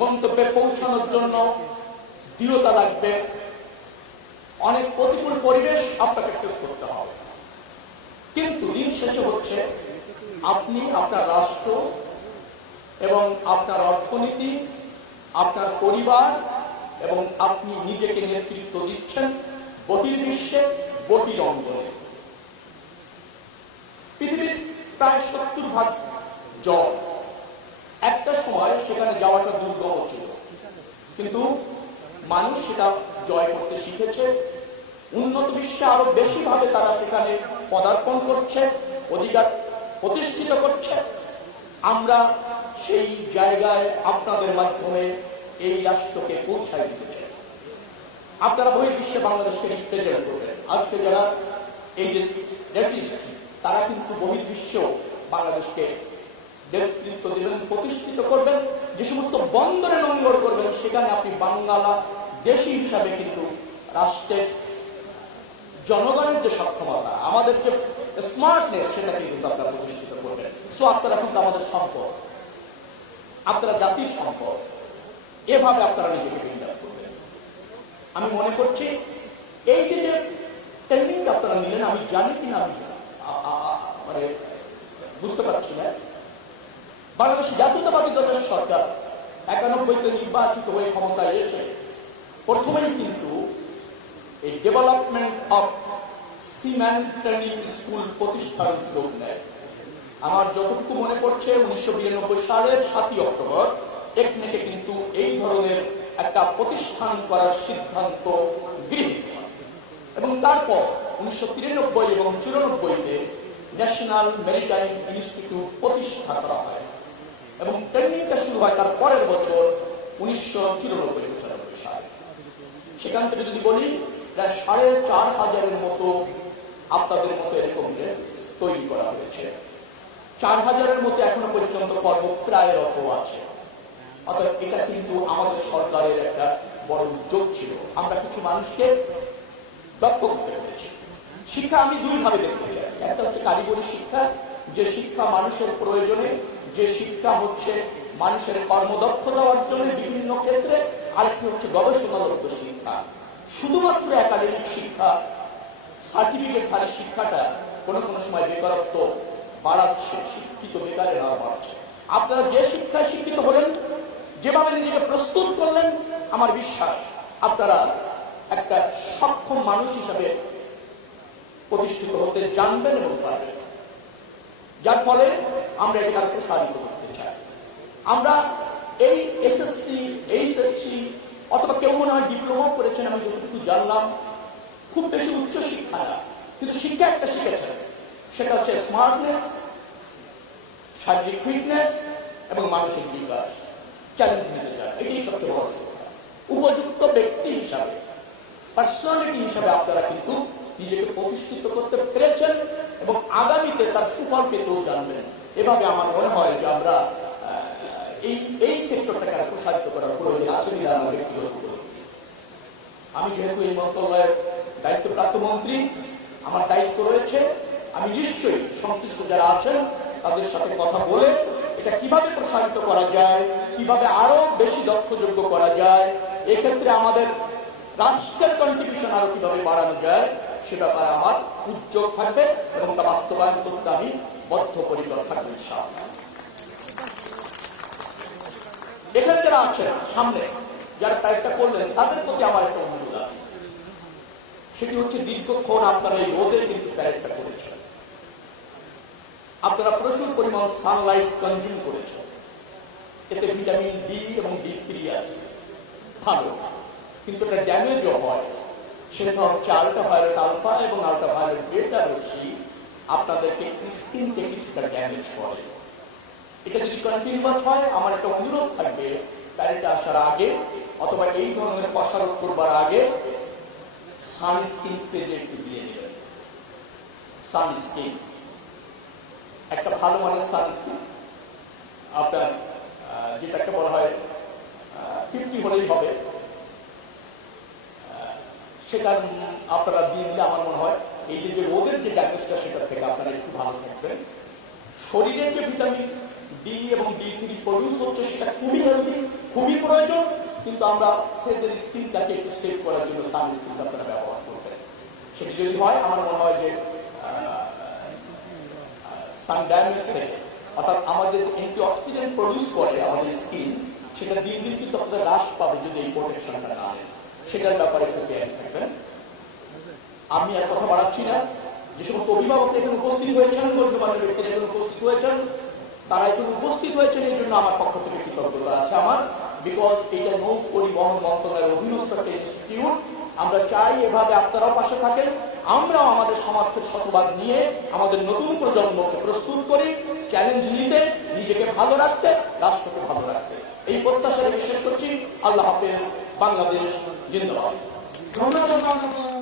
গন্তব্যে পৌঁছানোর জন্য দৃঢ়তা লাগবে, অনেক প্রতিকূল পরিবেশ আপনাকে ফেস করতে হবে। কিন্তু দিন শেষে হচ্ছে আপনি আপনার রাষ্ট্র এবং আপনার অর্থনীতি, আপনার পরিবার এবং আপনি নিজেকে নেতৃত্ব দিচ্ছেন বহির্বিশ্বে, বহির অঙ্গনে। পৃথিবীর প্রায় 70% জল। একটা সময় সেখানে যাওয়াটা দুর্গম ছিল, কিন্তু মানুষ সেটা জয় করতে শিখেছে। উন্নত বিশ্বে আরো বেশি ভাবে তারা সেখানে পদার্পণ করছে, অধিকার প্রতিষ্ঠিত করছে। আমরা সেই জায়গায় আপনাদের মাধ্যমে এই রাষ্ট্রকে পৌঁছায় দিতে চাই। আপনারা বহির্বিশ্বে বাংলাদেশকে রিপ্রেজেন্ট করবেন। আজকে যারা এই যে নেতৃত্ব, তারা কিন্তু বহির্বিশ্বেও বাংলাদেশকে নেতৃত্ব দেবেন, প্রতিষ্ঠিত করবেন। যে সমস্ত বন্দরে নোঙ্গর করবেন, সেখানে আপনি বাংলা দেশী হিসাবে কিন্তু রাষ্ট্রের জনগণের যে সক্ষমতা, আমাদের যে স্মার্টনেস, সেটাকে কিন্তু আপনারা প্রতিষ্ঠিত করবেন। সো আপনারা কিন্তু আমাদের সম্পদ, আপনারা জাতির সম্পদ, এভাবে আপনারা নিজেকে বিল্ড আপ করবেন। আমি মনে করছি এই যে ট্রেনিংটা আপনারা নিলেন, আমি জানি কিনা আমি মানে বুঝতে পারছি না। বাংলাদেশ জাতীয়তাবাদী দলের সরকার 91-তে নির্বাচিত হয়ে ক্ষমতায় এসে প্রথমেই কিন্তু এই development of cement training school প্রতিষ্ঠার উদ্যোগ নেয়। আমার যতটুকু মনে পড়ছে 1992 সালের 7 অক্টোবর টেকনিকে কিন্তু এই ধরনের একটা প্রতিষ্ঠান করার সিদ্ধান্ত গৃহীত হয় এবং তারপর 1993 এবং 1994-তে ন্যাশনাল মেরিটাইম ইনস্টিটিউট প্রতিষ্ঠা করা হয় এবং ট্রেনিংটা শুরু হয় তার পরের বছর 1994 সালে। সেখান থেকে যদি বলি প্রায় 4500-এর মতো আপনাদের মতো এরকম তৈরি করা হয়েছে। 4000-এর মতো এখনো পর্যন্ত কর্মপ্রায়রত আছে। অর্থাৎ এটা কিন্তু আমাদের সরকারের একটা বড় উদ্যোগ ছিল। আমরা কিছু মানুষকে দক্ষ করতে পেরেছি। শিক্ষা আমি দুইভাবে দেখতে চাই। একটা হচ্ছে কারিগরি শিক্ষা, যে শিক্ষা মানুষের প্রয়োজনে, যে শিক্ষা হচ্ছে মানুষের কর্মদক্ষতা অর্জনের বিভিন্ন ক্ষেত্রে। আরেকটি হচ্ছে গবেষণালব্ধ শিক্ষা। শুধুমাত্র একাডেমিক শিক্ষা, সার্টিফিকেটধারী শিক্ষাটা কোনো কোনো সময় বেকারত্ব বাড়াচ্ছে, শিক্ষিত বেকারের হার বাড়ছে। আপনারা যে শিক্ষায় শিক্ষিত হলেন, যেভাবে নিজেকে প্রস্তুত করলেন, আমার বিশ্বাস আপনারা একটা সক্ষম মানুষ হিসাবে প্রতিষ্ঠিত হতে জানবেন এবং পারবেন। যার ফলে আমরা এটা প্রসারিত করতে চাই। আমরা এই এসএসসি, এইচএসসি অথবা কেউ মনে হয় ডিপ্লোমা করেছেন, আমি যতটুকু জানলাম খুব বেশি উচ্চ শিক্ষা না, কিন্তু শিক্ষা একটা শিখেছেন, সেটা হচ্ছে স্মার্টনেস, শারীরিক ফিটনেস এবং মানসিক বিকাশ, চ্যালেঞ্জ নিতে চায়। এটাই সবচেয়ে বড় শিক্ষা। উপযুক্ত ব্যক্তি হিসাবে, পার্সোনালিটি হিসাবে আপনারা কিন্তু নিজেকে প্রতিষ্ঠিত করতে পেরেছেন এবং আগামীতে তার সুফল পেতেও জানবেন। এভাবে আমার মনে হয় যে আমরা এই সেক্টরটাকে আর প্রসারিত করার প্রয়োজন আছে বলে আমার ব্যক্তিগত উপলব্ধি। আমি যেহেতু এই মন্ত্রণালয়ের দায়িত্বপ্রাপ্ত মন্ত্রী, আমার দায়িত্ব রয়েছে, আমি নিশ্চয়ই সংশ্লিষ্ট যারা আছেন তাদের সাথে কথা বলে এটা কিভাবে প্রসারিত করা যায়, কিভাবে আরো বেশি দক্ষযোগ্য করা যায়, এক্ষেত্রে আমাদের রাষ্ট্রের কন্ট্রিবিউশন আরো কিভাবে বাড়ানো যায়, সে ব্যাপারে আমার উদ্যোগ থাকবে এবং তা বাস্তবায়ন করতে আমি বদ্ধপরিকর থাকবো ইনশাআল্লাহ। এখানে যারা আছেন সামনে, যারা প্যারেডটা করলেন, তাদের প্রতি আমার একটা অনুরোধ আছে। সেটি হচ্ছে দীর্ঘক্ষণ আপনারা এই রোদে কিন্তু প্যারেডটা করেছেন, আপনারা প্রচুর পরিমাণ সানলাইট কনজিউম করেছেন। এতে ভিটামিন ডি এবং D3 আছে, ভালো, কিন্তু এটা ড্যামেজও হয়। সেটা হচ্ছে আল্ট্রাভায়োলেট আলফা এবং আল্ট্রাভায়োলেট বেটা রশ্মি আপনাদেরকে স্কিনকে কিছুটা ড্যামেজ করে। এটা যদি কন্টিনিউয়াস হয়, আমার একটা অনুরোধ থাকবে, প্যারেডে আসার আগে অথবা এই ধরনের কসরত করবার আগে সানস্ক্রিন পেজে একটু দিয়ে নেবেন। সানস্ক্রিন একটা ভালো মানের সানস্ক্রিন, আপনার যেটাকে বলা হয় 50 হলেই হবে, সেটা আপনারা দিয়ে দিলে আমার মনে হয় এই যে রোদের যে ড্যামেজটা সেটা থেকে আপনারা একটু ভালো থাকবেন। শরীরে যে ভিটামিন ডি এবং D3 প্রডিউস হচ্ছে সেটা খুবই হেলদি, খুবই প্রয়োজন, কিন্তু আমরা ফেজের স্ক্রিনটাকে একটু সেভ করার জন্য সানস্ক্রিন আপনারা ব্যবহার করবেন। সেটি যদি হয় আমার মনে হয় যে সানড্যামেজ থেকে, অর্থাৎ আমাদের অ্যান্টি অক্সিডেন্ট প্রডিউস করে আমাদের স্কিন, সেটা দিন দিন কিন্তু আপনাদের হ্রাস পাবে যদি এই প্রোটেকশনটা না নেন। সেটার ব্যাপারে একটু কেয়ার থাকবেন। আমি আর কথা বাড়াচ্ছি না। যে সমস্ত অভিভাবক এখানে উপস্থিত হয়েছেন, গণ্যমান্য ব্যক্তিরা এখানে উপস্থিত হয়েছেন, তারা এখানে উপস্থিত হয়েছেন এই জন্য আমার পক্ষ থেকে কৃতজ্ঞতা আছে আমার, বিকজ এটা নৌ পরিবহন মন্ত্রণালয়ের অধীনস্থ একটা ইনস্টিটিউট। আমরা চাই এভাবে আপনারাও পাশে থাকেন, আমরাও আমাদের সামর্থ্যের শতভাগ নিয়ে আমাদের নতুন প্রজন্মকে প্রস্তুত করি চ্যালেঞ্জ নিতে, নিজেকে ভালো রাখতে, রাষ্ট্রকে ভালো রাখতে। এই প্রত্যাশা রেখে শেষ করছি। আল্লাহ হাফেজ। বাংলাদেশ জিন্দাবাদ। ধন্যবাদ।